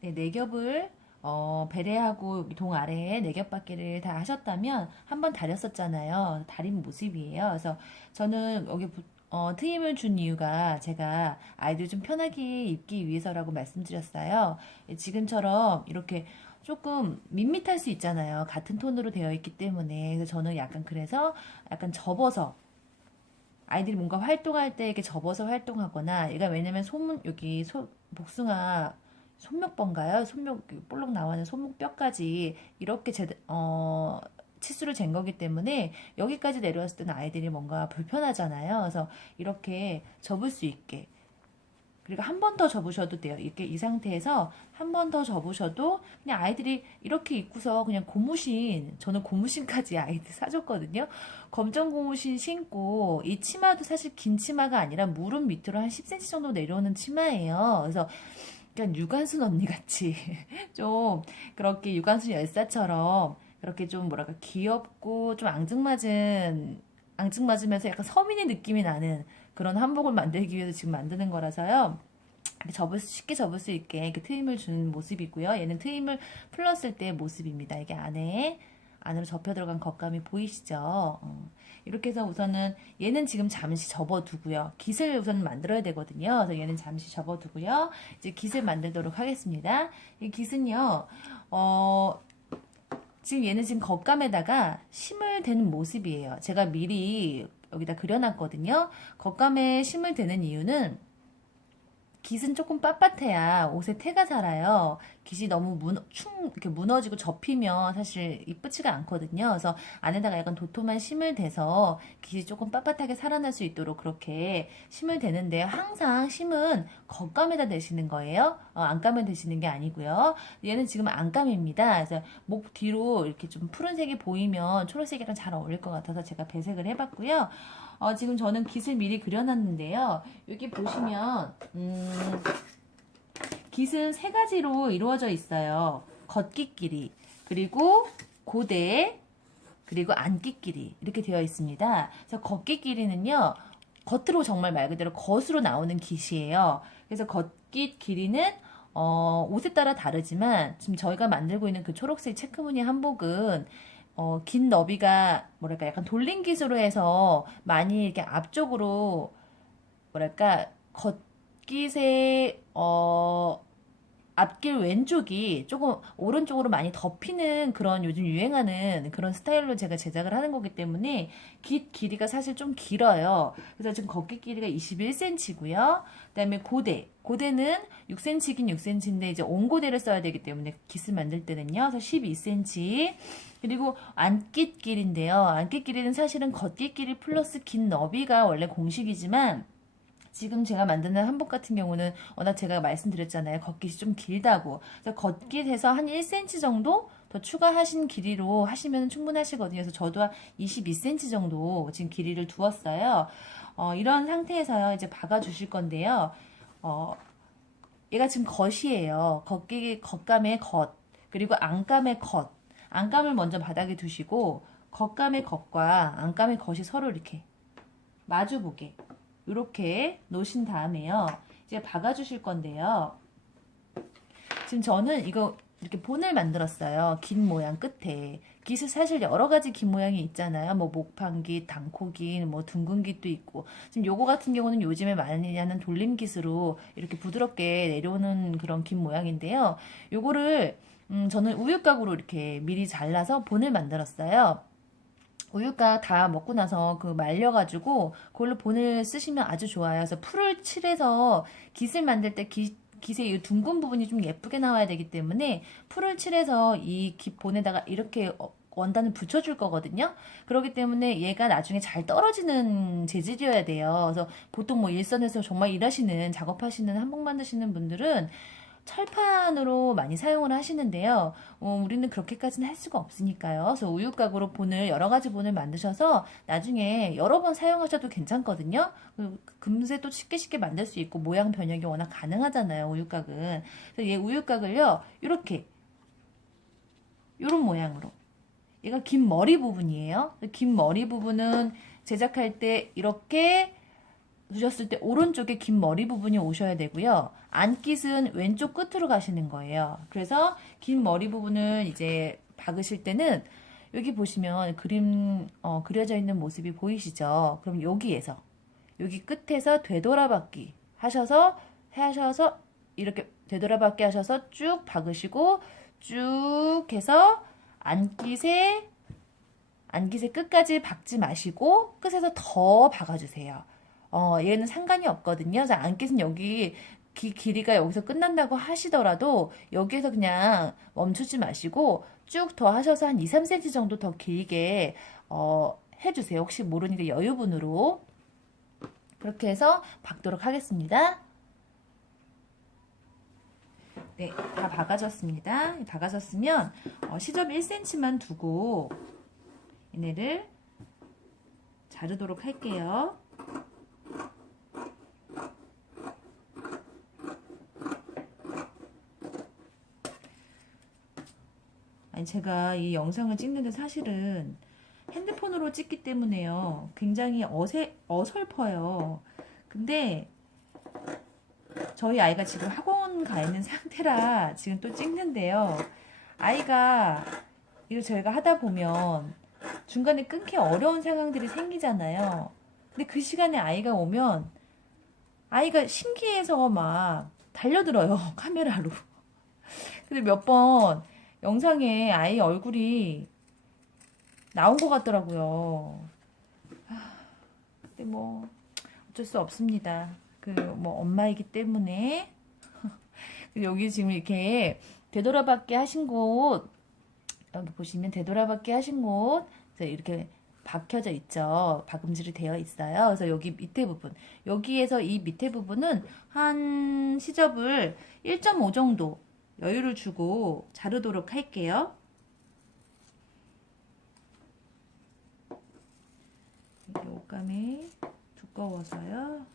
네, 네 겹을 베레하고 동 아래에 네 겹 받기를 다 하셨다면 한 번 다렸었잖아요. 다린 모습이에요. 그래서 저는 여기 트임을 준 이유가 제가 아이들 좀 편하게 입기 위해서라고 말씀드렸어요. 지금처럼 이렇게 조금 밋밋할 수 있잖아요. 같은 톤으로 되어 있기 때문에. 그래서 저는 약간 그래서 약간 접어서 아이들이 뭔가 활동할 때 이렇게 접어서 활동하거나 얘가 왜냐면 여기 복숭아 손목뼈인가요? 손목 볼록 나와는 손목뼈까지 이렇게 치수를 잰 거기 때문에 여기까지 내려왔을 때는 아이들이 뭔가 불편하잖아요. 그래서 이렇게 접을 수 있게 그리고 한 번 더 접으셔도 돼요. 이렇게 이 상태에서 한 번 더 접으셔도 그냥 아이들이 이렇게 입고서 그냥 고무신, 저는 고무신까지 아이들 사줬거든요. 검정 고무신 신고 이 치마도 사실 긴 치마가 아니라 무릎 밑으로 한 10cm 정도 내려오는 치마예요. 그래서 그냥 유관순 언니 같이 좀 그렇게 유관순 열사처럼 그렇게 좀 뭐랄까 귀엽고 좀 앙증맞으면서 약간 서민의 느낌이 나는 그런 한복을 만들기 위해서 지금 만드는 거라서요. 쉽게 접을 수 있게 이렇게 트임을 주는 모습이고요. 얘는 트임을 풀었을 때 모습입니다. 이게 안으로 접혀 들어간 겉감이 보이시죠? 이렇게 해서 우선은 얘는 지금 잠시 접어두고요. 깃을 우선 만들어야 되거든요. 그래서 얘는 잠시 접어두고요. 이제 깃을 만들도록 하겠습니다. 이 깃은요, 지금 얘는 지금 겉감에다가 심을 대는 모습이에요. 제가 미리 여기다 그려놨거든요. 겉감에 심을 대는 이유는 깃은 조금 빳빳해야 옷에 태가 살아요. 깃이 너무 이렇게 무너지고 접히면 사실 이쁘지가 않거든요. 그래서 안에다가 약간 도톰한 심을 대서 깃이 조금 빳빳하게 살아날 수 있도록 그렇게 심을 대는데요. 항상 심은 겉감에다 대시는 거예요. 안감에 대시는 게 아니고요. 얘는 지금 안감입니다. 그래서 목 뒤로 이렇게 좀 푸른색이 보이면 초록색이랑 잘 어울릴 것 같아서 제가 배색을 해봤고요. 지금 저는 깃을 미리 그려놨는데요. 여기 보시면 깃은 세 가지로 이루어져 있어요. 겉깃끼리, 그리고 고대, 그리고 안깃끼리 이렇게 되어 있습니다. 그래서 겉깃끼리는요. 겉으로 정말 말 그대로 겉으로 나오는 깃이에요. 그래서 겉깃 길이는 옷에 따라 다르지만 지금 저희가 만들고 있는 그 초록색 체크무늬 한복은 긴 너비가 뭐랄까 약간 돌린 깃으로 해서 많이 이렇게 앞쪽으로 뭐랄까 겉깃의 앞길 왼쪽이 조금 오른쪽으로 많이 덮이는 그런 요즘 유행하는 그런 스타일로 제가 제작을 하는 거기 때문에 깃 길이가 사실 좀 길어요. 그래서 지금 겉깃 길이가 21cm고요. 그다음에 고대는 6cm긴 6cm인데 이제 온고대를 써야 되기 때문에 깃을 만들 때는요. 그래서 12cm. 그리고 안깃 길인데요. 안깃 길이는 사실은 겉깃 길이 플러스 긴 너비가 원래 공식이지만 지금 제가 만드는 한복 같은 경우는 워낙 제가 말씀드렸잖아요. 겉깃이 좀 길다고. 그래서 겉깃에서 한 1cm 정도 더 추가하신 길이로 하시면 충분하시거든요. 그래서 저도 한 22cm 정도 지금 길이를 두었어요. 이런 상태에서요. 이제 박아 주실 건데요. 어, 얘가 지금 겉이에요. 겉감의 겉. 그리고 안감의 겉. 안감을 먼저 바닥에 두시고 겉감의 겉과 안감의 겉이 서로 이렇게 마주보게 이렇게 놓으신 다음에요. 이제 박아주실 건데요. 지금 저는 이거 이렇게 본을 만들었어요. 긴 모양 끝에. 깃은 사실 여러 가지 긴 모양이 있잖아요. 뭐 목판깃, 단코깃, 뭐 둥근깃도 있고. 지금 요거 같은 경우는 요즘에 많이 하는 돌림깃으로 이렇게 부드럽게 내려오는 그런 긴 모양인데요. 요거를 저는 우유곽으로 이렇게 미리 잘라서 본을 만들었어요. 우유가 다 먹고 나서 그 말려가지고 그걸로 본을 쓰시면 아주 좋아요. 그래서 풀을 칠해서 깃을 만들 때 깃의 이 둥근 부분이 좀 예쁘게 나와야 되기 때문에 풀을 칠해서 이 깃 본에다가 이렇게 원단을 붙여줄 거거든요. 그렇기 때문에 얘가 나중에 잘 떨어지는 재질이어야 돼요. 그래서 보통 뭐 일선에서 정말 일하시는 작업하시는 한복 만드시는 분들은 철판으로 많이 사용을 하시는데요. 우리는 그렇게까지는 할 수가 없으니까요. 그래서 우유곽으로 본을 여러 가지 본을 만드셔서 나중에 여러 번 사용하셔도 괜찮거든요. 금세 또 쉽게 만들 수 있고 모양 변형이 워낙 가능하잖아요. 우유곽은. 그래서 얘 우유곽을요. 이렇게 이런 모양으로. 얘가 긴 머리 부분이에요. 긴 머리 부분은 제작할 때 이렇게 두셨을 때 오른쪽에 긴 머리 부분이 오셔야 되고요. 안깃은 왼쪽 끝으로 가시는 거예요. 그래서 긴 머리 부분을 이제 박으실 때는 여기 보시면 그림 그려져 있는 모습이 보이시죠? 그럼 여기에서 여기 끝에서 되돌아박기 하셔서 이렇게 되돌아박기 하셔서 쭉 박으시고 쭉 해서 안깃의 끝까지 박지 마시고 끝에서 더 박아주세요. 얘는 상관이 없거든요. 그래서 안깃은 여기 길이가 여기서 끝난다고 하시더라도 여기에서 그냥 멈추지 마시고 쭉 더 하셔서 한 2, 3cm 정도 더 길게 해주세요. 혹시 모르니까 여유분으로 그렇게 해서 박도록 하겠습니다. 네, 다 박아졌습니다. 박아졌으면 시접 1cm만 두고 얘네를 자르도록 할게요. 아니 제가 이 영상을 찍는데 사실은 핸드폰으로 찍기 때문에요. 굉장히 어설퍼요. 근데 저희 아이가 지금 학원 가 있는 상태라 지금 또 찍는데요. 아이가 이거 저희가 하다 보면 중간에 끊기 어려운 상황들이 생기잖아요. 근데 그 시간에 아이가 오면 아이가 신기해서 막 달려들어요. 카메라로. 근데 몇 번 영상에 아이 얼굴이 나온 것 같더라고요. 근데 뭐 어쩔 수 없습니다. 그 뭐 엄마이기 때문에 여기 지금 이렇게 되돌아박기 하신 곳 여기 보시면 되돌아박기 하신 곳 이렇게 박혀져 있죠. 박음질이 되어 있어요. 그래서 여기 밑에 부분 여기에서 이 밑에 부분은 한 시접을 1.5 정도 여유를 주고 자르도록 할게요. 이게 옷감이 두꺼워서요.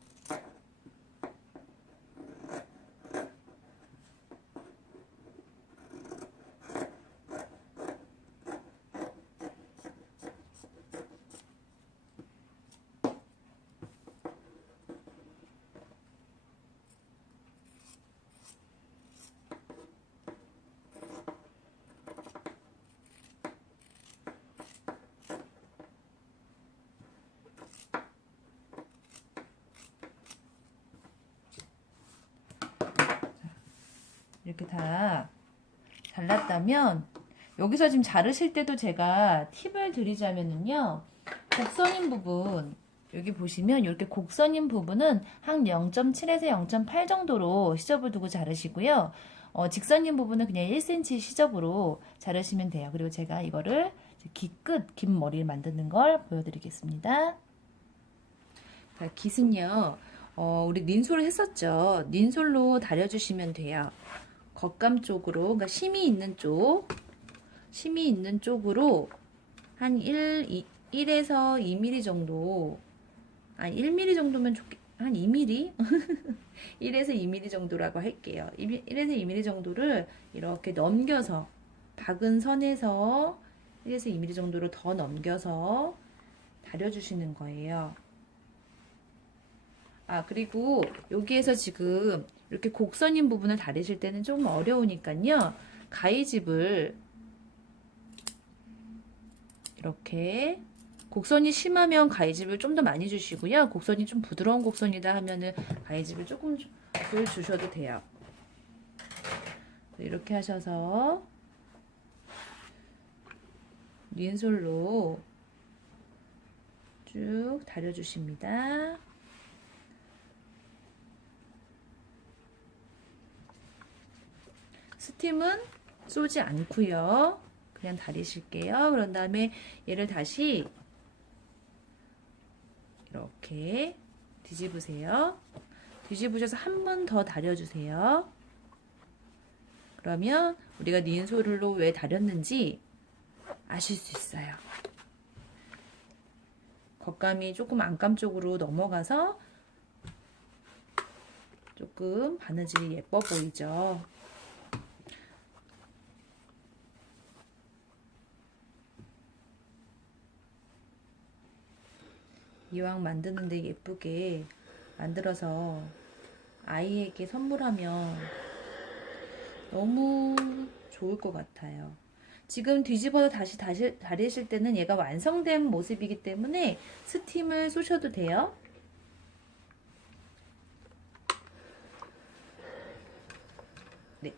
이렇게 다 잘랐다면 여기서 지금 자르실 때도 제가 팁을 드리자면은요. 곡선인 부분 여기 보시면 이렇게 곡선인 부분은 한 0.7에서 0.8 정도로 시접을 두고 자르시고요. 직선인 부분은 그냥 1cm 시접으로 자르시면 돼요. 그리고 제가 이거를 긴 머리를 만드는 걸 보여드리겠습니다. 자, 깃은요. 우리 닌솔을 했었죠. 닌솔로 다려주시면 돼요. 겉감 쪽으로, 그러니까 심이 있는 쪽으로 한 1에서 2mm 정도, 1mm 정도면 한 2mm? 1에서 2mm 정도라고 할게요. 1에서 2mm 정도를 이렇게 넘겨서, 박은 선에서 1에서 2mm 정도로 더 넘겨서 다려주시는 거예요. 그리고 여기에서 지금 이렇게 곡선인 부분을 다리실 때는 좀 어려우니까요. 가위집을 이렇게 곡선이 심하면 가위집을 좀 더 많이 주시고요. 곡선이 좀 부드러운 곡선이다 하면은 가위집을 조금 덜 주셔도 돼요. 이렇게 하셔서 닌솔로 쭉 다려주십니다. 스팀은 쏘지 않고요. 그냥 다리실게요. 그런 다음에 얘를 다시 이렇게 뒤집으세요. 뒤집으셔서 한 번 더 다려주세요. 그러면 우리가 닌솔로 왜 다렸는지 아실 수 있어요. 겉감이 조금 안감 쪽으로 넘어가서 조금 바느질이 예뻐 보이죠. 이왕 만드는데 예쁘게 만들어서 아이에게 선물하면 너무 좋을 것 같아요. 지금 뒤집어서 다시 다리실 때는 얘가 완성된 모습이기 때문에 스팀을 쏘셔도 돼요. 네,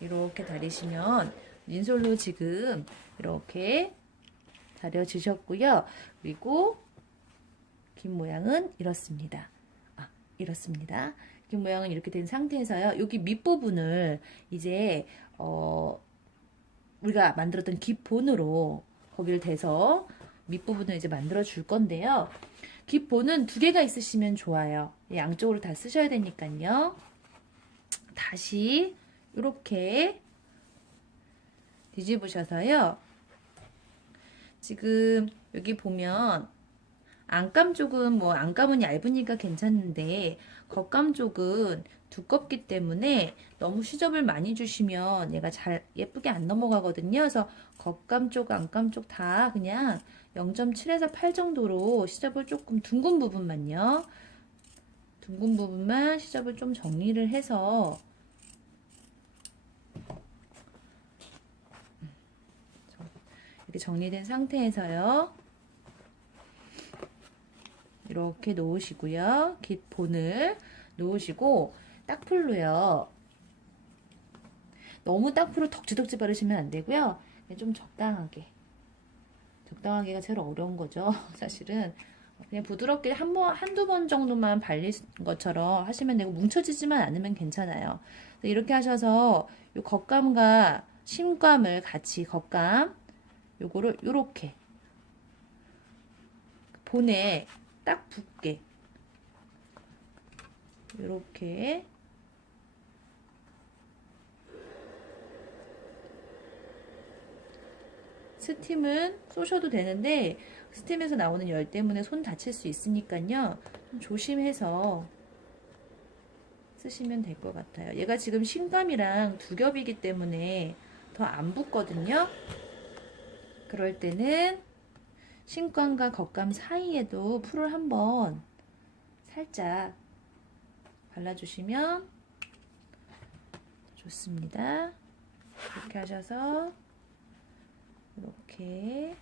이렇게 다리시면 린솔로 지금 이렇게 다려주셨고요. 그리고 긴 모양은 이렇습니다. 이렇습니다. 긴 모양은 이렇게 된 상태에서요. 여기 밑부분을 이제 우리가 만들었던 깃본으로 거기를 대서 밑부분을 이제 만들어 줄 건데요. 깃본은 두 개가 있으시면 좋아요. 양쪽으로 다 쓰셔야 되니까요. 다시 이렇게 뒤집으셔서요. 지금 여기 보면 안감 쪽은 뭐 안감은 얇으니까 괜찮은데 겉감 쪽은 두껍기 때문에 너무 시접을 많이 주시면 얘가 잘 예쁘게 안 넘어가거든요. 그래서 겉감 쪽, 안감 쪽 다 그냥 0.7에서 8 정도로 시접을 조금 둥근 부분만요. 둥근 부분만 시접을 좀 정리를 해서 이렇게 정리된 상태에서요. 이렇게 놓으시고요. 깃본을 놓으시고 딱풀로요. 너무 딱풀을 덕지덕지 바르시면 안 되고요. 좀 적당하게. 적당하게가 제일 어려운 거죠. 사실은 그냥 부드럽게 한두 번 정도만 발린 것처럼 하시면 되고 뭉쳐지지만 않으면 괜찮아요. 이렇게 하셔서 이 겉감과 심감을 같이 겉감 요거를 요렇게 본에 딱 붙게 이렇게 스팀은 쏘셔도 되는데 스팀에서 나오는 열 때문에 손 다칠 수 있으니까요. 좀 조심해서 쓰시면 될 것 같아요. 얘가 지금 신감이랑 두 겹이기 때문에 더 안 붙거든요. 그럴 때는 신감과 겉감 사이에도 풀을 한번 살짝 발라주시면 좋습니다. 이렇게 하셔서 이렇게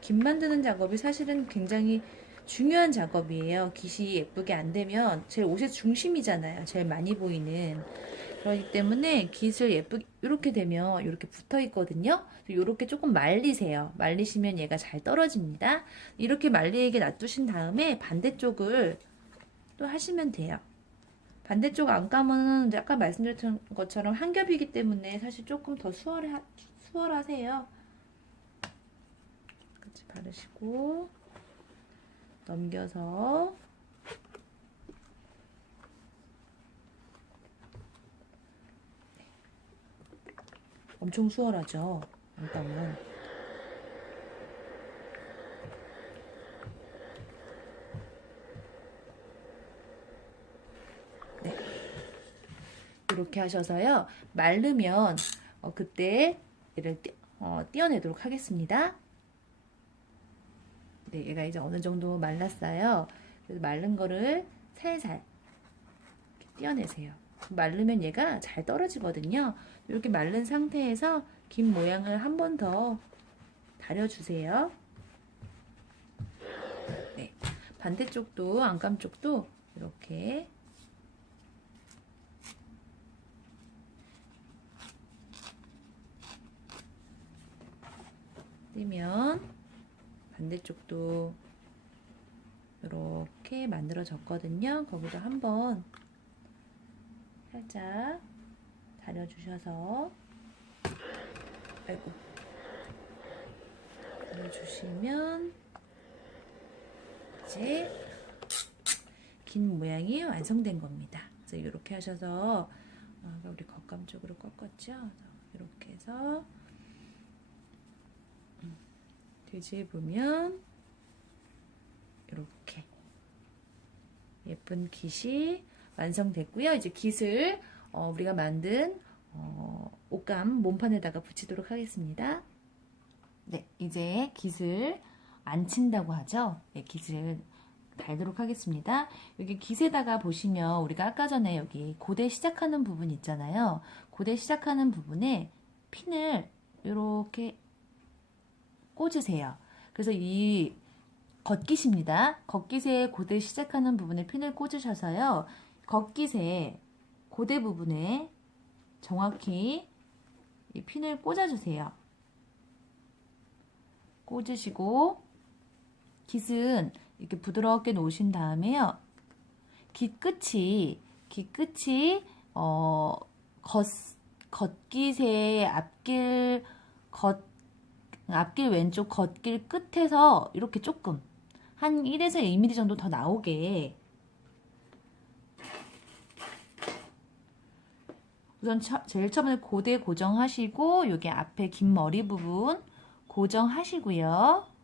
깃 만드는 작업이 사실은 굉장히 중요한 작업이에요. 깃이 예쁘게 안 되면 제일 옷의 중심이잖아요. 제일 많이 보이는. 그렇기 때문에 깃을 예쁘게 이렇게 되면 이렇게 붙어 있거든요. 이렇게 조금 말리세요. 말리시면 얘가 잘 떨어집니다. 이렇게 말리게 놔두신 다음에 반대쪽을 또 하시면 돼요. 반대쪽 안감은 아까 말씀드렸던 것처럼 한 겹이기 때문에 사실 조금 더 수월하세요. 같이 바르시고 넘겨서 엄청 수월하죠. 안감은. 네. 이렇게 하셔서요. 마르면 그때 얘를 떼어내도록 하겠습니다. 네, 얘가 이제 어느 정도 말랐어요. 그래서 마른 거를 살살 이렇게 떼어내세요. 마르면 얘가 잘 떨어지거든요. 이렇게 마른 상태에서 긴 모양을 한 번 더 다려주세요. 네, 반대쪽도 안감 쪽도 이렇게 떼면 반대쪽도 이렇게 만들어졌거든요. 거기도 한번 살짝 다려주셔서 아이고 다려주시면 이제 긴 모양이 완성된 겁니다. 그래서 이렇게 하셔서 우리 겉감 쪽으로 꺾었죠. 이렇게 해서 뒤집으면 이렇게 예쁜 깃이 완성됐고요. 이제 깃을 우리가 만든 옷감 몸판에다가 붙이도록 하겠습니다. 네, 이제 깃을 안 친다고 하죠. 네, 깃을 달도록 하겠습니다. 여기 깃에다가 보시면 우리가 아까 전에 여기 고대 시작하는 부분 있잖아요. 고대 시작하는 부분에 핀을 이렇게 꽂으세요. 그래서 이 겉깃입니다. 겉깃에 고대 시작하는 부분에 핀을 꽂으셔서요. 겉깃에 고대 부분에 정확히 이 핀을 꽂아주세요. 꽂으시고 깃은 이렇게 부드럽게 놓으신 다음에요. 깃끝이 겉깃의 앞길 왼쪽 겉길 끝에서 이렇게 조금 한 1에서 2mm 정도 더 나오게 우선 제일 처음에 고대 고정하시고 여기 앞에 긴 머리 부분 고정하시고요.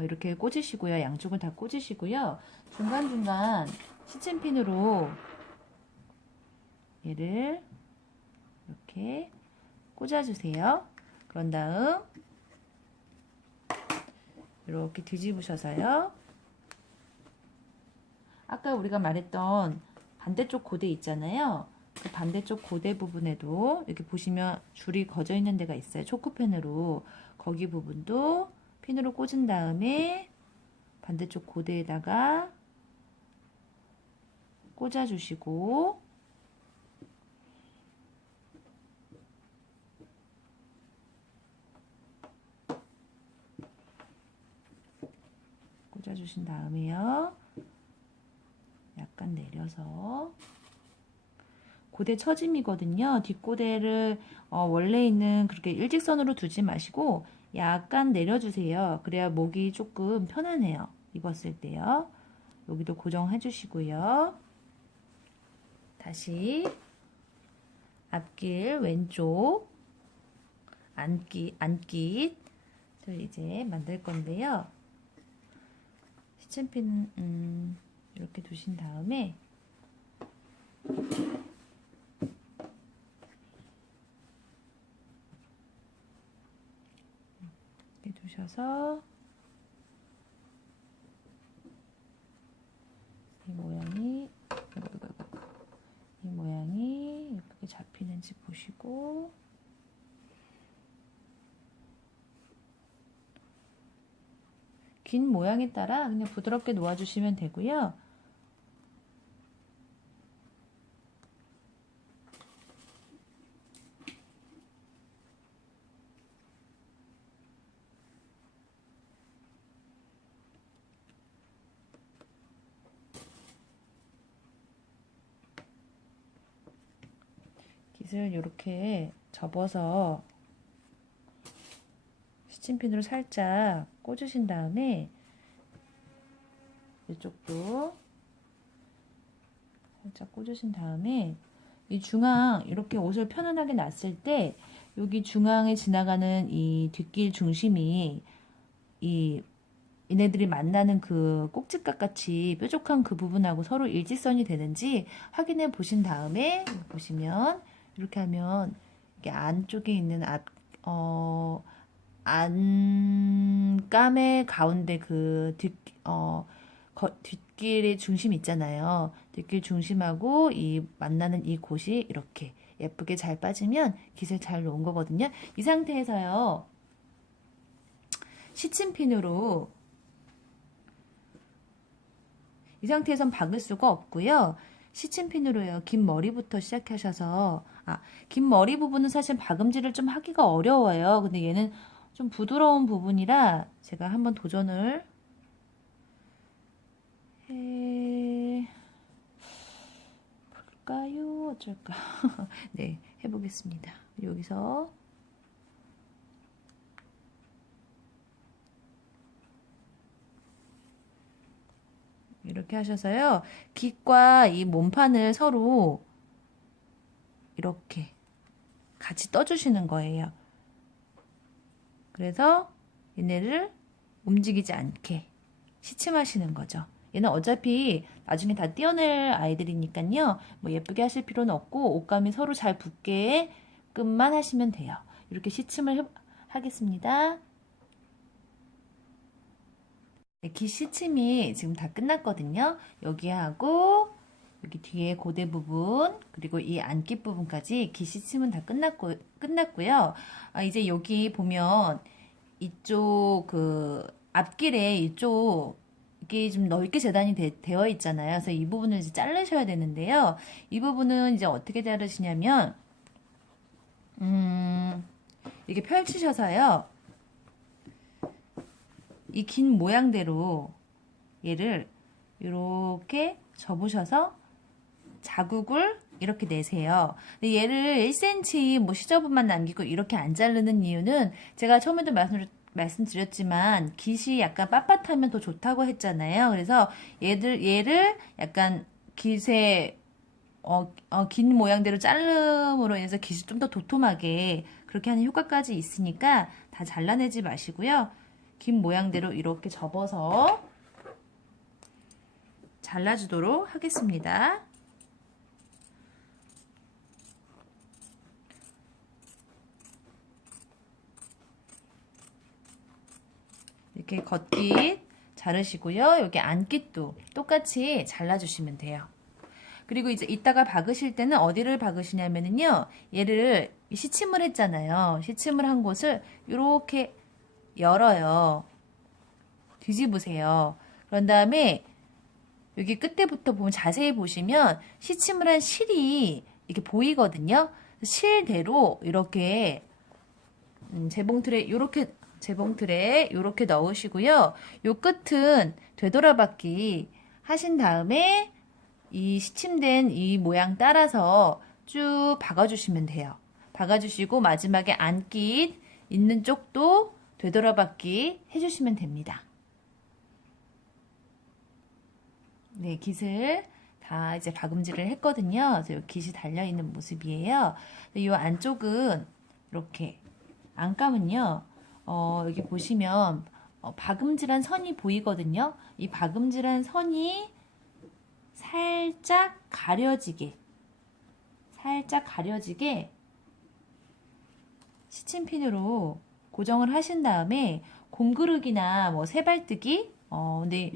이렇게 꽂으시고요. 양쪽을 다 꽂으시고요. 중간중간 시침핀으로 얘를 이렇게 꽂아주세요. 그런 다음 이렇게 뒤집으셔서요. 아까 우리가 말했던 반대쪽 고대 있잖아요. 그 반대쪽 고대 부분에도 이렇게 보시면 줄이 거져 있는 데가 있어요. 초코펜으로. 거기 부분도 핀으로 꽂은 다음에 반대쪽 고대에다가 꽂아주시고 꽂아주신 다음에요. 약간 내려서 고대 처짐이거든요. 뒷고대를 원래 있는 그렇게 일직선으로 두지 마시고 약간 내려주세요. 그래야 목이 조금 편안해요. 입었을 때요. 여기도 고정해 주시고요. 다시 앞길 왼쪽 안깃을 이제 만들 건데요. 시침핀 이렇게 두신 다음에 이렇게 두셔서 이 모양이 이렇게 잡히는지 보시고 긴 모양에 따라 그냥 부드럽게 놓아주시면 되고요. 깃을 이렇게 접어서 시침핀으로 살짝 꽂으신 다음에 이쪽도 살짝 꽂으신 다음에 이 중앙 이렇게 옷을 편안하게 놨을 때 여기 중앙에 지나가는 이 뒷길 중심이 얘네들이 만나는 그 꼭지각 같이 뾰족한 그 부분하고 서로 일직선이 되는지 확인해 보신 다음에 보시면 이렇게 하면 이게 안쪽에 있는 안감의 가운데 그 뒷길의 중심 있잖아요. 뒷길 중심하고 이 만나는 이 곳이 이렇게 예쁘게 잘 빠지면 깃을 잘 놓은 거거든요. 이 상태에서요. 시침핀으로 이 상태에선 박을 수가 없고요. 시침핀으로요. 긴 머리부터 시작하셔서 긴 머리 부분은 사실 박음질을 좀 하기가 어려워요. 근데 얘는 좀 부드러운 부분이라 제가 한번 도전을 해볼까요? 어쩔까? 네, 해보겠습니다. 여기서 이렇게 하셔서요. 깃과 이 몸판을 서로 이렇게 같이 떠주시는 거예요. 그래서 얘네를 움직이지 않게 시침하시는 거죠. 얘는 어차피 나중에 다 떼어낼 아이들이니까요. 뭐 예쁘게 하실 필요는 없고 옷감이 서로 잘 붙게끔만 하시면 돼요. 이렇게 시침을 하겠습니다. 네, 기 시침이 지금 다 끝났거든요. 여기 하고 여기 뒤에 고대 부분 그리고 이 안깃 부분까지 기 시침은 다 끝났고요. 이제 여기 보면 이쪽 그 앞길에 이쪽 이게 좀 넓게 재단이 되어 있잖아요. 그래서 이 부분을 이제 자르셔야 되는데요. 이 부분은 이제 어떻게 자르시냐면 이렇게 펼치셔서요. 이 긴 모양대로 얘를 이렇게 접으셔서 자국을 이렇게 내세요. 근데 얘를 1cm 뭐 시접만 남기고 이렇게 안 자르는 이유는 제가 처음에도 말씀드렸지만 깃이 약간 빳빳하면 더 좋다고 했잖아요. 그래서 얘를 약간 깃의 긴 모양대로 자름으로 인해서 깃이 좀 더 도톰하게 그렇게 하는 효과까지 있으니까 다 잘라내지 마시고요. 긴 모양대로 이렇게 접어서 잘라주도록 하겠습니다. 이렇게 겉깃 자르시고요. 여기 안깃도 똑같이 잘라주시면 돼요. 그리고 이제 이따가 박으실 때는 어디를 박으시냐면요. 얘를 시침을 했잖아요. 시침을 한 곳을 이렇게 열어요. 뒤집으세요. 그런 다음에 여기 끝에부터 보면 자세히 보시면 시침을 한 실이 이렇게 보이거든요. 실대로 이렇게 재봉틀에 이렇게 넣으시고요. 요 끝은 되돌아박기 하신 다음에 이 시침된 이 모양 따라서 쭉 박아주시면 돼요. 박아주시고 마지막에 안깃 있는 쪽도 되돌아박기 해주시면 됩니다. 네, 깃을 다 이제 박음질을 했거든요. 그래서 이 깃이 달려있는 모습이에요. 이 안쪽은 이렇게 안감은요. 여기 보시면 박음질한 선이 보이거든요. 이 박음질한 선이 살짝 가려지게 시침핀으로 고정을 하신 다음에 공그르기나 뭐 세발뜨기 근데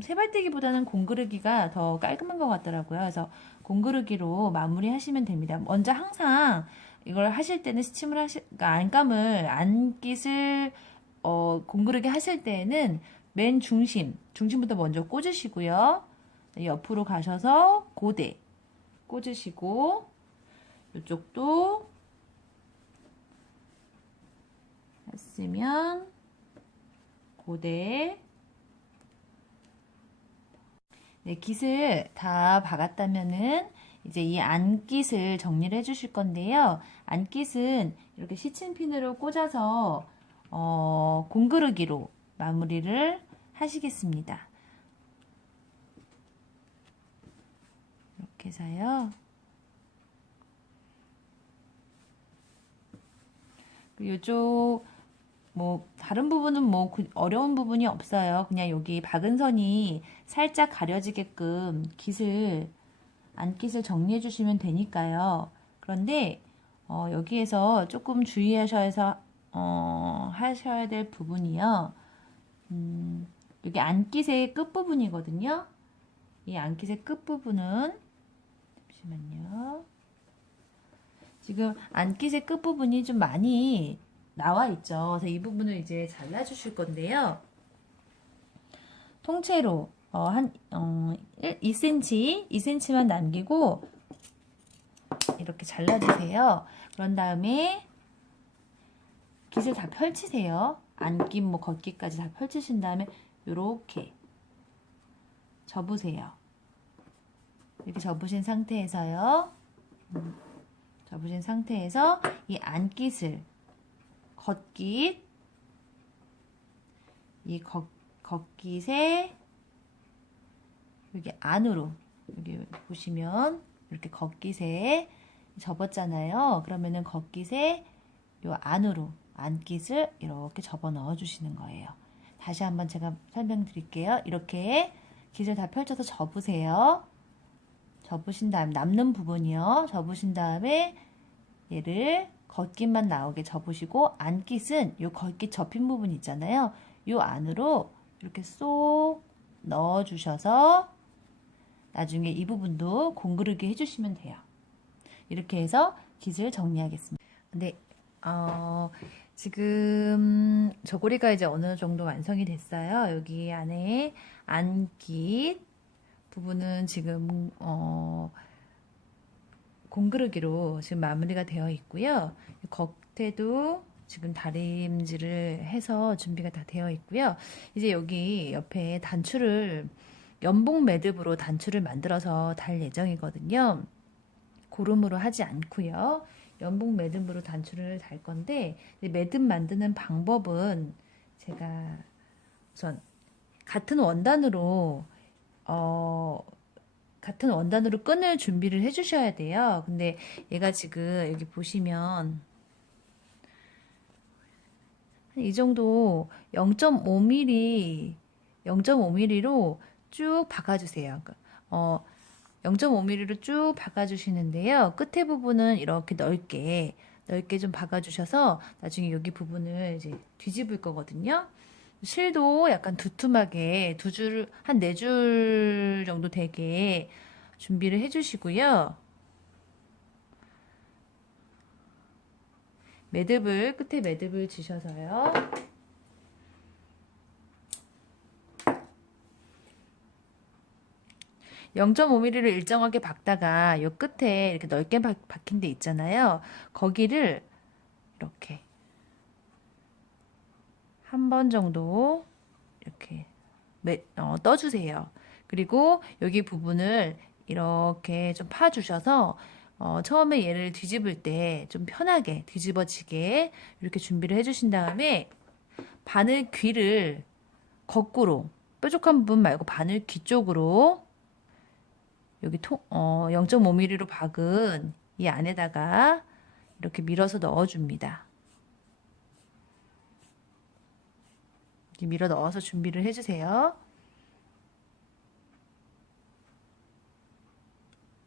세발뜨기보다는 공그르기가 더 깔끔한 것 같더라고요. 그래서 공그르기로 마무리 하시면 됩니다. 먼저 항상 이걸 하실 때는 그러니까 안감을 안깃을 공그르기 하실 때는 맨 중심부터 먼저 꽂으시고요. 옆으로 가셔서 고대 꽂으시고 이쪽도 했으면 고대 네, 깃을 다 박았다면은 이제 이 안깃을 정리를 해 주실 건데요. 안깃은 이렇게 시침핀으로 꽂아서 공그르기로 마무리를 하시겠습니다. 이렇게 해서요. 이쪽 뭐 다른 부분은 뭐 어려운 부분이 없어요. 그냥 여기 박은 선이 살짝 가려지게끔 안깃을 정리해 주시면 되니까요. 그런데 여기에서 조금 주의하셔야 하셔야 될 부분이요. 여기 안깃의 끝부분이거든요. 이 안깃의 끝부분은 잠시만요. 지금 안깃의 끝부분이 좀 많이 나와 있죠. 그래서 이 부분을 이제 잘라 주실 건데요. 통째로 한 2cm만 남기고 이렇게 잘라주세요. 그런 다음에 깃을 다 펼치세요. 안깃, 뭐 겉깃까지 다 펼치신 다음에 이렇게 접으세요. 이렇게 접으신 상태에서요. 접으신 상태에서 이 안깃을 겉깃, 이 겉깃에 여기 안으로 여기 보시면 이렇게 겉깃에 접었잖아요. 그러면은 겉깃에 요 안으로 안깃을 이렇게 접어 넣어 주시는 거예요. 다시 한번 제가 설명드릴게요. 이렇게 깃을 다 펼쳐서 접으세요. 접으신 다음 남는 부분이요. 접으신 다음에 얘를 겉깃만 나오게 접으시고 안깃은 요 겉깃 접힌 부분 있잖아요. 요 안으로 이렇게 쏙 넣어 주셔서 나중에 이 부분도 공그르게 해주시면 돼요. 이렇게 해서 깃을 정리하겠습니다. 근데 지금 저고리가 이제 어느 정도 완성이 됐어요. 여기 안에 안깃 부분은 지금 공그르기로 지금 마무리가 되어 있고요. 겉에도 지금 다림질을 해서 준비가 다 되어 있고요. 이제 여기 옆에 단추를 연봉 매듭으로 단추를 만들어서 달 예정이거든요. 고름으로 하지 않고요. 연봉 매듭으로 단추를 달 건데 매듭 만드는 방법은 제가 우선 같은 원단으로 끈을 준비를 해주셔야 돼요. 근데 얘가 지금 여기 보시면 이 정도 0.5mm로 쭉 박아주세요. 0.5mm로 쭉 박아주시는데요. 끝에 부분은 이렇게 넓게 좀 박아주셔서 나중에 여기 부분을 이제 뒤집을 거거든요. 실도 약간 두툼하게 한 4줄 정도 되게 준비를 해주시고요. 끝에 매듭을 지셔서요. 0.5mm를 일정하게 박다가 요 끝에 이렇게 넓게 박힌 데 있잖아요. 거기를 이렇게 한 번 정도 이렇게 떠주세요. 그리고 여기 부분을 이렇게 좀 파주셔서 처음에 얘를 뒤집을 때 좀 편하게 뒤집어지게 이렇게 준비를 해주신 다음에 바늘 귀를 거꾸로 뾰족한 부분 말고 바늘 귀 쪽으로 여기 0.5mm로 박은 이 안에다가 이렇게 밀어서 넣어줍니다. 이렇게 밀어 넣어서 준비를 해주세요.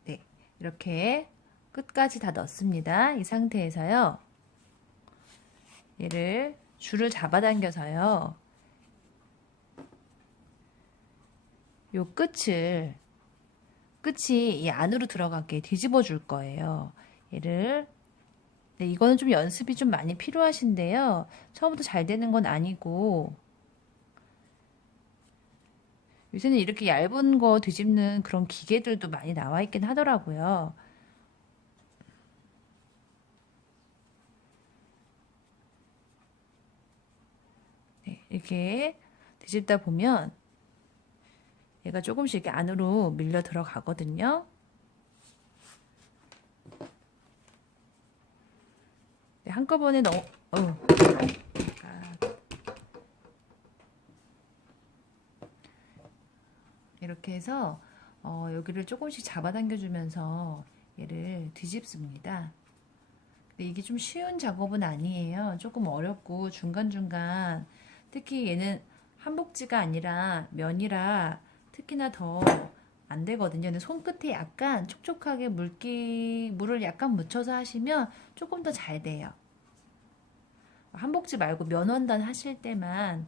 네, 이렇게 끝까지 다 넣습니다. 이 상태에서요. 얘를 줄을 잡아당겨서요. 요 끝이 이 안으로 들어가게 뒤집어 줄 거예요. 얘를 네, 이거는 좀 연습이 좀 많이 필요하신데요. 처음부터 잘 되는 건 아니고 요새는 이렇게 얇은 거 뒤집는 그런 기계들도 많이 나와 있긴 하더라고요. 네, 이렇게 뒤집다 보면 얘가 조금씩 이렇게 안으로 밀려 들어가거든요. 네, 한꺼번에 이렇게 해서 여기를 조금씩 잡아당겨 주면서 얘를 뒤집습니다. 근데 이게 좀 쉬운 작업은 아니에요. 조금 어렵고 중간중간 특히 얘는 한복지가 아니라 면이라 특히나 더 안 되거든요. 근데 손끝에 약간 촉촉하게 물을 약간 묻혀서 하시면 조금 더 잘 돼요. 한복지 말고 면원단 하실 때만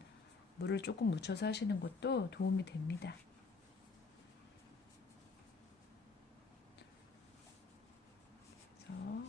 물을 조금 묻혀서 하시는 것도 도움이 됩니다. 그래서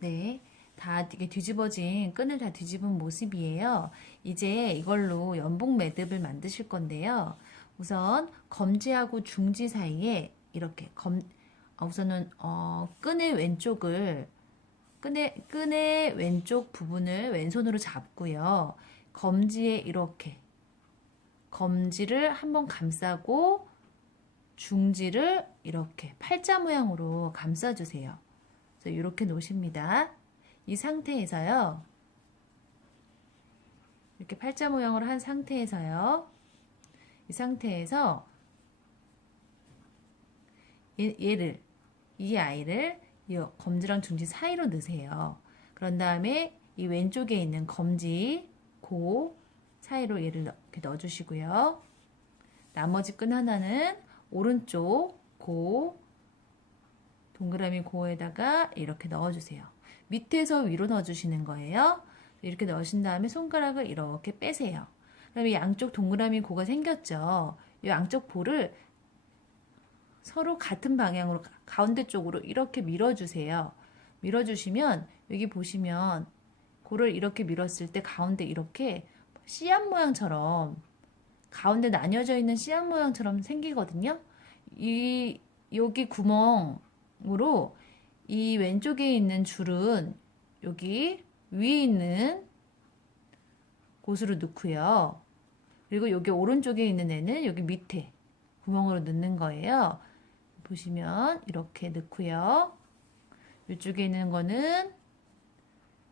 네, 다 이게 뒤집어진 끈을 다 뒤집은 모습이에요. 이제 이걸로 연봉 매듭을 만드실 건데요. 우선 검지하고 중지 사이에 이렇게 우선은 끈의 왼쪽 부분을 왼손으로 잡고요. 검지에 이렇게 검지를 한번 감싸고 중지를 이렇게 팔자 모양으로 감싸주세요. 그래서 이렇게 놓으십니다. 이 상태에서요. 이렇게 팔자 모양으로 한 상태에서요. 이 상태에서 이 아이를 이 검지랑 중지 사이로 넣으세요. 그런 다음에 이 왼쪽에 있는 검지, 고 사이로 얘를 이렇게 넣어주시고요. 나머지 끈 하나는 오른쪽 고, 동그라미 고에다가 이렇게 넣어주세요. 밑에서 위로 넣어주시는 거예요. 이렇게 넣으신 다음에 손가락을 이렇게 빼세요. 그다음에 양쪽 동그라미 고가 생겼죠. 이 양쪽 볼을 서로 같은 방향으로 가운데 쪽으로 이렇게 밀어주세요. 밀어주시면 여기 보시면 고를 이렇게 밀었을 때 가운데 이렇게 씨앗 모양처럼 가운데 나뉘어져 있는 씨앗 모양처럼 생기거든요. 여기 구멍으로 이 왼쪽에 있는 줄은 여기 위에 있는 곳으로 넣고요. 그리고 여기 오른쪽에 있는 애는 여기 밑에 구멍으로 넣는 거예요. 보시면 이렇게 넣고요. 이쪽에 있는 거는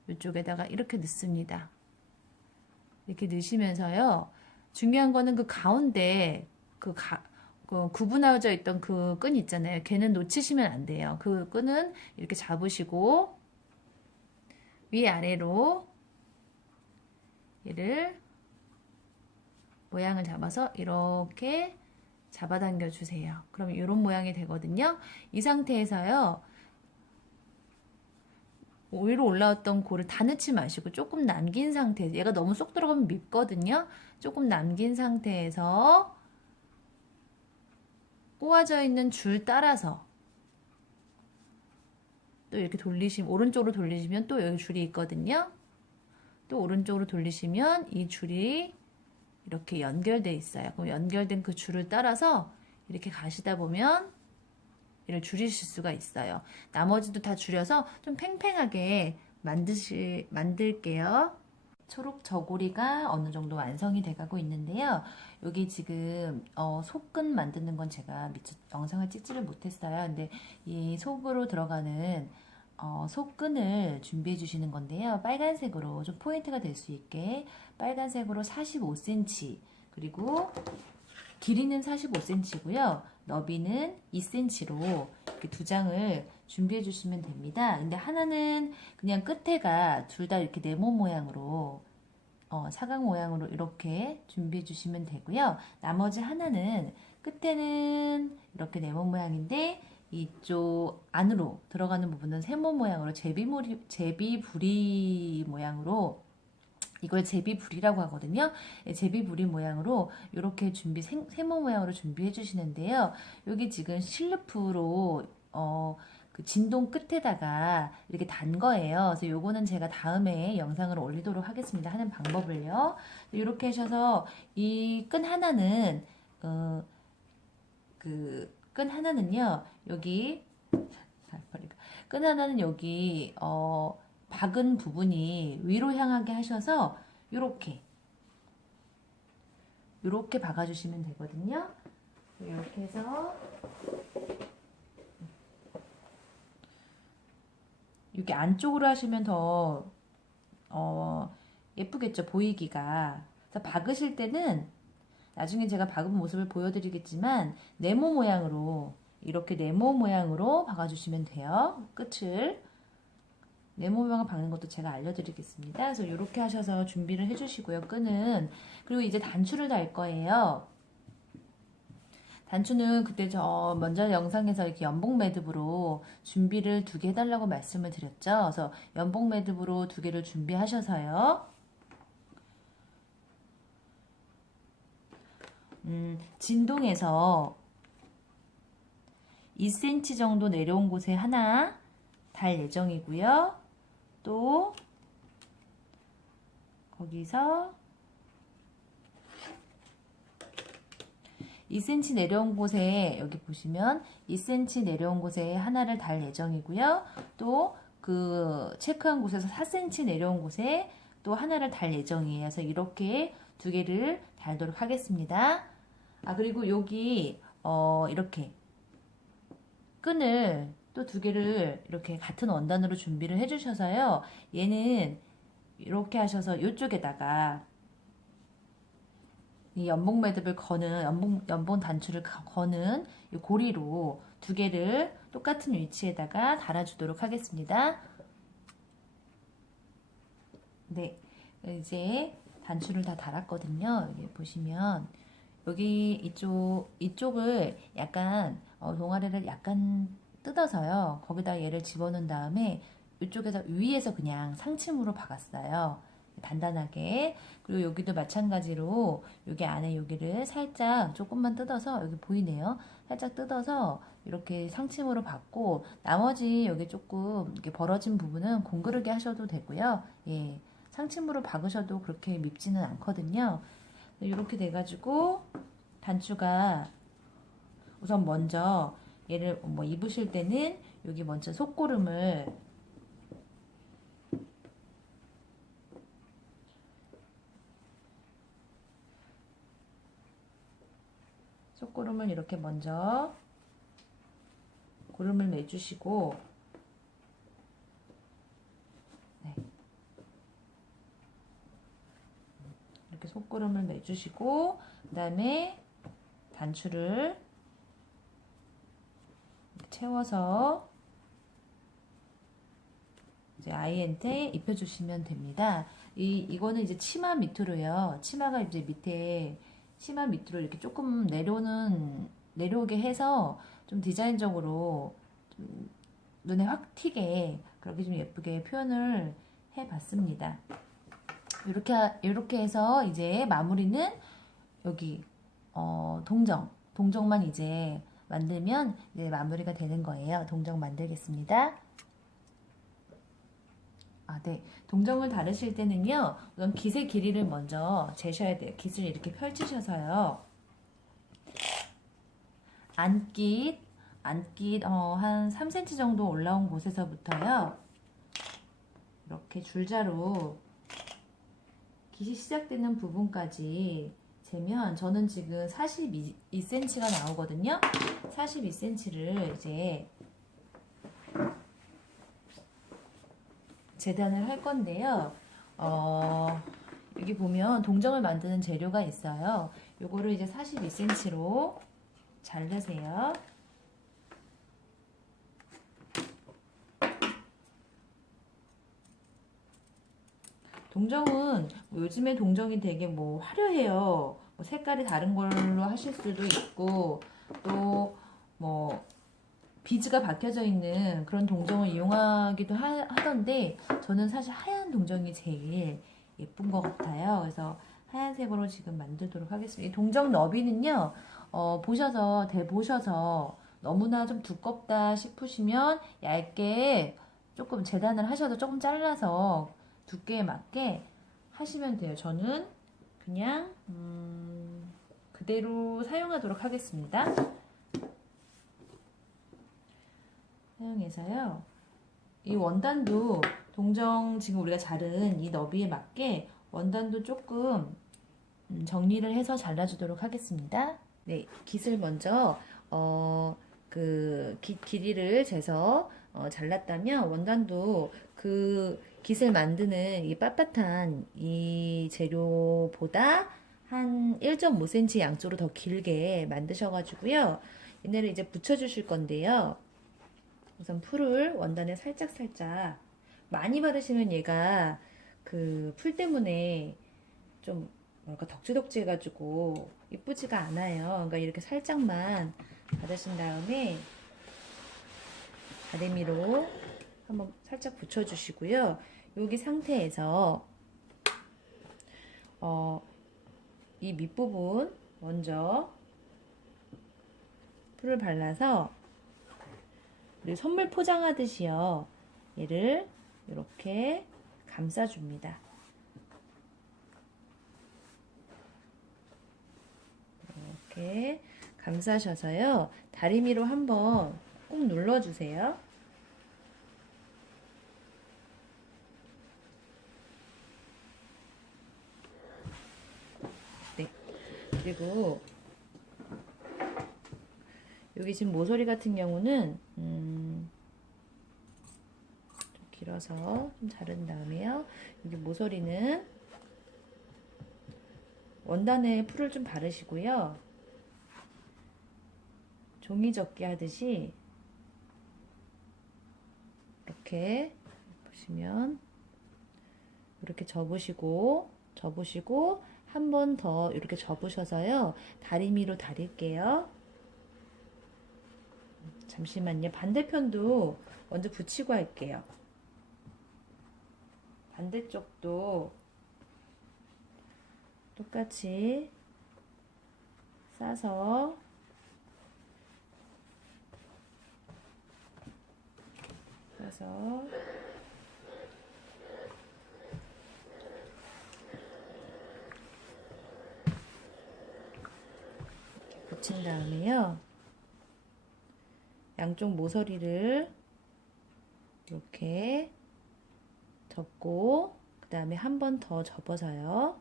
이쪽에다가 이렇게 넣습니다. 이렇게 넣으시면서요. 중요한 거는 그 가운데 그 구분하여져 있던 그 끈 있잖아요. 걔는 놓치시면 안 돼요. 그 끈은 이렇게 잡으시고 위아래로 얘를 모양을 잡아서 이렇게 잡아당겨 주세요. 그러면 이런 모양이 되거든요. 이 상태에서요. 위로 올라왔던 고를 다 넣지 마시고 조금 남긴 상태에서 얘가 너무 쏙 들어가면 밉거든요. 조금 남긴 상태에서 꼬아져 있는 줄 따라서 또 이렇게 돌리시면 오른쪽으로 돌리시면 또 여기 줄이 있거든요. 또 오른쪽으로 돌리시면 이 줄이 이렇게 연결돼 있어요. 그럼 연결된 그 줄을 따라서 이렇게 가시다 보면 이를 줄이실 수가 있어요. 나머지도 다 줄여서 좀 팽팽하게 만들게요. 초록 저고리가 어느 정도 완성이 돼가고 있는데요. 여기 지금 속끈 만드는 건 제가 미처 영상을 찍지를 못했어요. 근데 이 속으로 들어가는 속끈을 준비해 주시는 건데요. 빨간색으로 좀 포인트가 될 수 있게 빨간색으로 45cm 그리고 길이는 45cm고요. 너비는 2cm로 이렇게 두 장을 준비해 주시면 됩니다. 근데 하나는 그냥 끝에가 둘 다 이렇게 네모 모양으로 사각 모양으로 이렇게 준비해 주시면 되고요. 나머지 하나는 끝에는 이렇게 네모 모양인데 이쪽 안으로 들어가는 부분은 세모 모양으로 제비부리 모양으로 이걸 제비부리라고 하거든요. 제비부리 모양으로 이렇게 세모 모양으로 준비해 주시는데요. 여기 지금 실루프로 그 진동 끝에다가 이렇게 단 거예요. 그래서 요거는 제가 다음에 영상을 올리도록 하겠습니다. 하는 방법을요. 이렇게 하셔서 이 끈 하나는 끈 하나는요. 여기 끈 하나는 여기 박은 부분이 위로 향하게 하셔서 요렇게 박아주시면 되거든요. 이렇게 해서 여기 안쪽으로 하시면 더 예쁘겠죠, 보이기가. 그래서 박으실 때는 나중에 제가 박은 모습을 보여드리겠지만 네모 모양으로 이렇게 네모 모양으로 박아주시면 돼요. 끝을 네모 모양을 박는 것도 제가 알려드리겠습니다. 그래서 이렇게 하셔서 준비를 해주시고요. 끈은 그리고 이제 단추를 달 거예요. 단추는 그때 저 먼저 영상에서 이렇게 연봉 매듭으로 준비를 2개 해달라고 말씀을 드렸죠. 그래서 연봉 매듭으로 2개를 준비하셔서요. 진동에서 2cm 정도 내려온 곳에 하나 달 예정이고요. 또 거기서 2cm 내려온 곳에 여기 보시면 2cm 내려온 곳에 하나를 달 예정이고요. 또 그 체크한 곳에서 4cm 내려온 곳에 또 하나를 달 예정이에요. 그래서 이렇게 2개를 달도록 하겠습니다. 그리고 여기 이렇게 끈을 또 두 개를 이렇게 같은 원단으로 준비를 해주셔서요. 얘는 이렇게 하셔서 이쪽에다가 이 연봉 매듭을 거는 연봉 단추를 거는 이 고리로 두 개를 똑같은 위치에다가 달아주도록 하겠습니다. 네, 이제 단추를 다 달았거든요. 여기 보시면 여기 이쪽을 약간 동아리를 약간 뜯어서요. 거기다 얘를 집어넣은 다음에 이쪽에서 위에서 그냥 상침으로 박았어요. 단단하게. 그리고 여기도 마찬가지로 여기 안에 여기를 살짝 조금만 뜯어서 여기 보이네요. 살짝 뜯어서 이렇게 상침으로 박고 나머지 여기 조금 이렇게 벌어진 부분은 공그르게 하셔도 되고요. 예. 상침으로 박으셔도 그렇게 밉지는 않거든요. 이렇게 돼가지고 단추가 우선 먼저 얘를 뭐 입으실 때는 여기 먼저 속고름을 이렇게 먼저 고름을 매주시고 네. 이렇게 속고름을 매주시고 그 다음에 단추를 채워서 이제 아이한테 입혀주시면 됩니다. 이거는 이제 치마 밑으로요. 치마가 이제 밑에 치마 밑으로 이렇게 조금 내려오게 해서 좀 디자인적으로 좀 눈에 확 튀게 그렇게 좀 예쁘게 표현을 해봤습니다. 이렇게 해서 이제 마무리는 여기 동정만 이제 만들면 이제 마무리가 되는 거예요. 동정 만들겠습니다. 네. 동정을 다루실 때는요, 우선 깃의 길이를 먼저 재셔야 돼요. 깃을 이렇게 펼치셔서요. 안깃 한 3cm 정도 올라온 곳에서부터요. 이렇게 줄자로 깃이 시작되는 부분까지 재면 저는 지금 42cm가 나오거든요. 42cm를 이제 재단을 할 건데요. 여기 보면 동정을 만드는 재료가 있어요. 요거를 이제 42cm로 자르세요. 동정은 요즘에 동정이 되게 화려해요. 색깔이 다른 걸로 하실 수도 있고 또 비즈가 박혀져 있는 그런 동정을 이용하기도 하던데 저는 사실 하얀 동정이 제일 예쁜 것 같아요. 그래서 하얀색으로 지금 만들도록 하겠습니다. 이 동정 너비는요, 대보셔서 너무나 좀 두껍다 싶으시면 얇게 조금 재단을 하셔도 조금 잘라서 두께에 맞게 하시면 돼요. 저는 그냥 그대로 사용하도록 하겠습니다. 사용해서요. 이 원단도 동정 지금 우리가 자른 이 너비에 맞게 원단도 조금 정리를 해서 잘라주도록 하겠습니다. 네, 깃을 먼저 그 길이를 재서 잘랐다면 원단도 그 깃을 만드는 이 빳빳한 이 재료보다 한 1.5cm 양쪽으로 더 길게 만드셔가지고요. 얘네를 이제 붙여주실 건데요. 우선 풀을 원단에 살짝 많이 바르시면 얘가 그 풀 때문에 좀 뭐랄까 덕지덕지 해가지고 이쁘지가 않아요. 그러니까 이렇게 살짝만 바르신 다음에 가데미로 한번 살짝 붙여주시고요. 여기 상태에서 이 밑부분 먼저 풀을 발라서 우리 선물 포장하듯이요. 얘를 이렇게 감싸줍니다. 이렇게 감싸셔서요. 다리미로 한번 꾹 눌러주세요. 네. 그리고 여기 지금 모서리 같은 경우는 길어서 좀 자른 다음에요. 여기 모서리는 원단에 풀을 좀 바르시고요. 종이접기 하듯이 이렇게 보시면 이렇게 접으시고 한 번 더 이렇게 접으셔서요. 다리미로 다릴게요. 잠시만요. 반대편도 먼저 붙이고 할게요. 반대쪽도 똑같이 싸서 붙인 다음에요. 양쪽 모서리를 이렇게 접고 그 다음에 한 번 더 접어서요.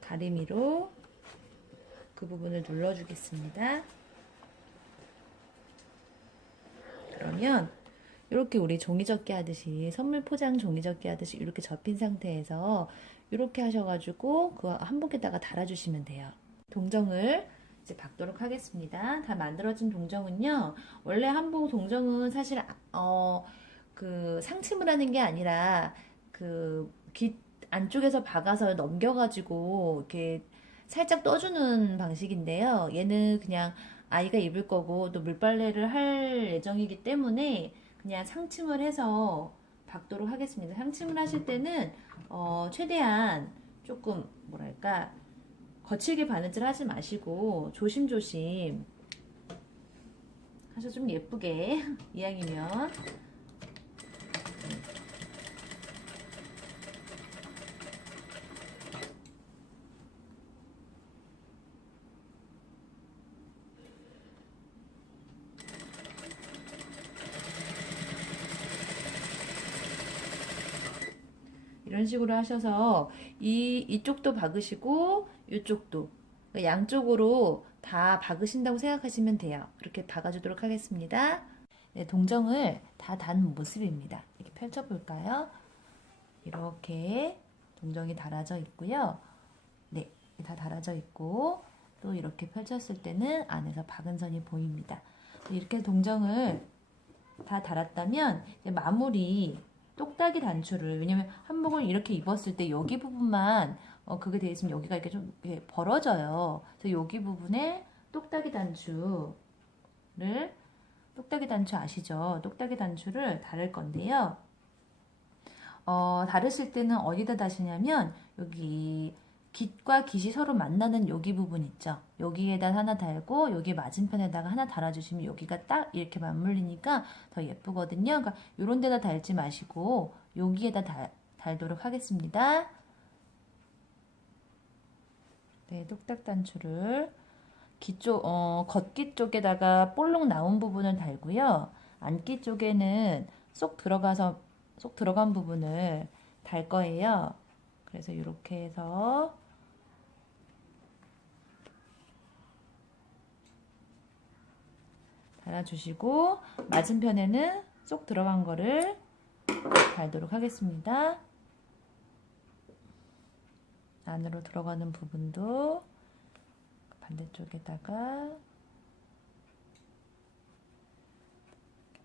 다리미로 그 부분을 눌러주겠습니다. 그러면 이렇게 우리 종이접기 하듯이 선물 포장 종이접기 하듯이 이렇게 접힌 상태에서 이렇게 하셔가지고 그 한복에다가 달아주시면 돼요. 동정을 이제 박도록 하겠습니다. 다 만들어진 동정은요. 원래 한복 동정은 사실 그 상침을 하는 게 아니라 그 깃 안쪽에서 박아서 넘겨가지고 이렇게 살짝 떠주는 방식인데요. 얘는 그냥 아이가 입을 거고 또 물빨래를 할 예정이기 때문에 그냥 상침을 해서 박도록 하겠습니다. 상침을 하실 때는 최대한 조금 뭐랄까 거칠게 바느질 하지 마시고 조심조심 하셔 좀 예쁘게 이왕이면 이런 식으로 하셔서 이쪽도 박으시고 이쪽도 양쪽으로 다 박으신다고 생각하시면 돼요. 그렇게 박아주도록 하겠습니다. 네, 동정을 다 단 모습입니다. 이렇게 펼쳐볼까요? 이렇게 동정이 달아져 있고요. 네, 다 달아져 있고 또 이렇게 펼쳤을 때는 안에서 박은 선이 보입니다. 이렇게 동정을 다 달았다면 이제 마무리 똑딱이 단추를 왜냐면 한복을 이렇게 입었을 때 여기 부분만 그게 되어 있으면 여기가 이렇게 좀 이렇게 벌어져요. 그래서 여기 부분에 똑딱이 단추 아시죠? 똑딱이 단추를 달을 건데요. 다르실 때는 어디다 다시냐면 여기 깃과 깃이 서로 만나는 여기 부분 있죠. 여기에다 하나 달고 여기 맞은편에다가 하나 달아주시면 여기가 딱 이렇게 맞물리니까 더 예쁘거든요. 그러니까 이런 데다 달지 마시고 여기에다 달도록 하겠습니다. 네, 똑딱 단추를 겉깃 쪽에다가 볼록 나온 부분을 달고요. 안깃 쪽에는 쏙 들어간 부분을 달 거예요. 그래서 이렇게 해서 달아주시고 맞은편에는 쏙 들어간 거를 달도록 하겠습니다. 안으로 들어가는 부분도 반대쪽에다가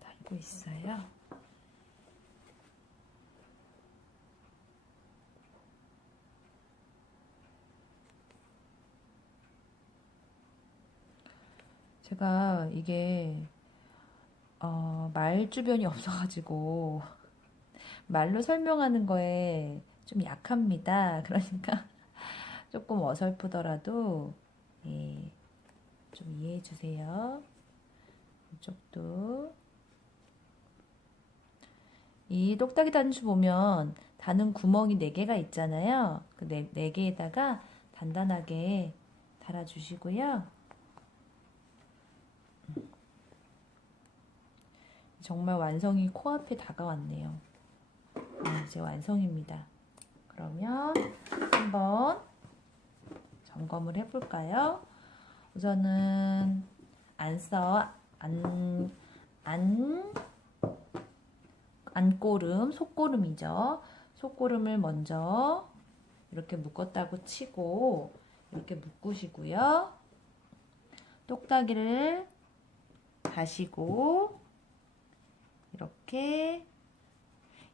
달고 있어요. 제가 이게 말 주변이 없어가지고 말로 설명하는 거에 좀 약합니다. 그러니까 조금 어설프더라도 예, 좀 이해해 주세요. 이쪽도 이 똑딱이 단추 보면 다는 구멍이 4개가 있잖아요. 그 4개에다가 단단하게 달아주시고요. 정말 완성이 코앞에 다가왔네요. 이제 완성입니다. 그러면 한번 점검을 해볼까요? 우선은 안고름, 속고름이죠. 속고름을 먼저 이렇게 묶었다고 치고 이렇게 묶으시고요. 똑딱이를 다시고 이렇게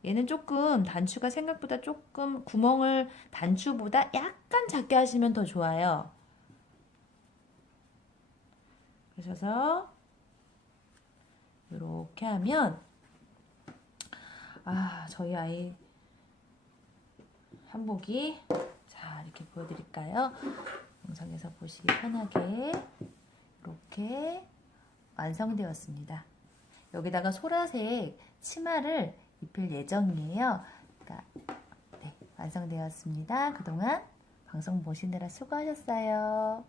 얘는 조금 단추가 생각보다 조금 구멍을 단추보다 약간 작게 하시면 더 좋아요. 그러셔서 이렇게 하면 저희 아이 한복이 자 이렇게 보여드릴까요? 영상에서 보시기 편하게 이렇게 완성되었습니다. 여기다가 소라색 치마를 입힐 예정이에요. 그러니까 네, 완성되었습니다. 그동안 방송 보시느라 수고하셨어요.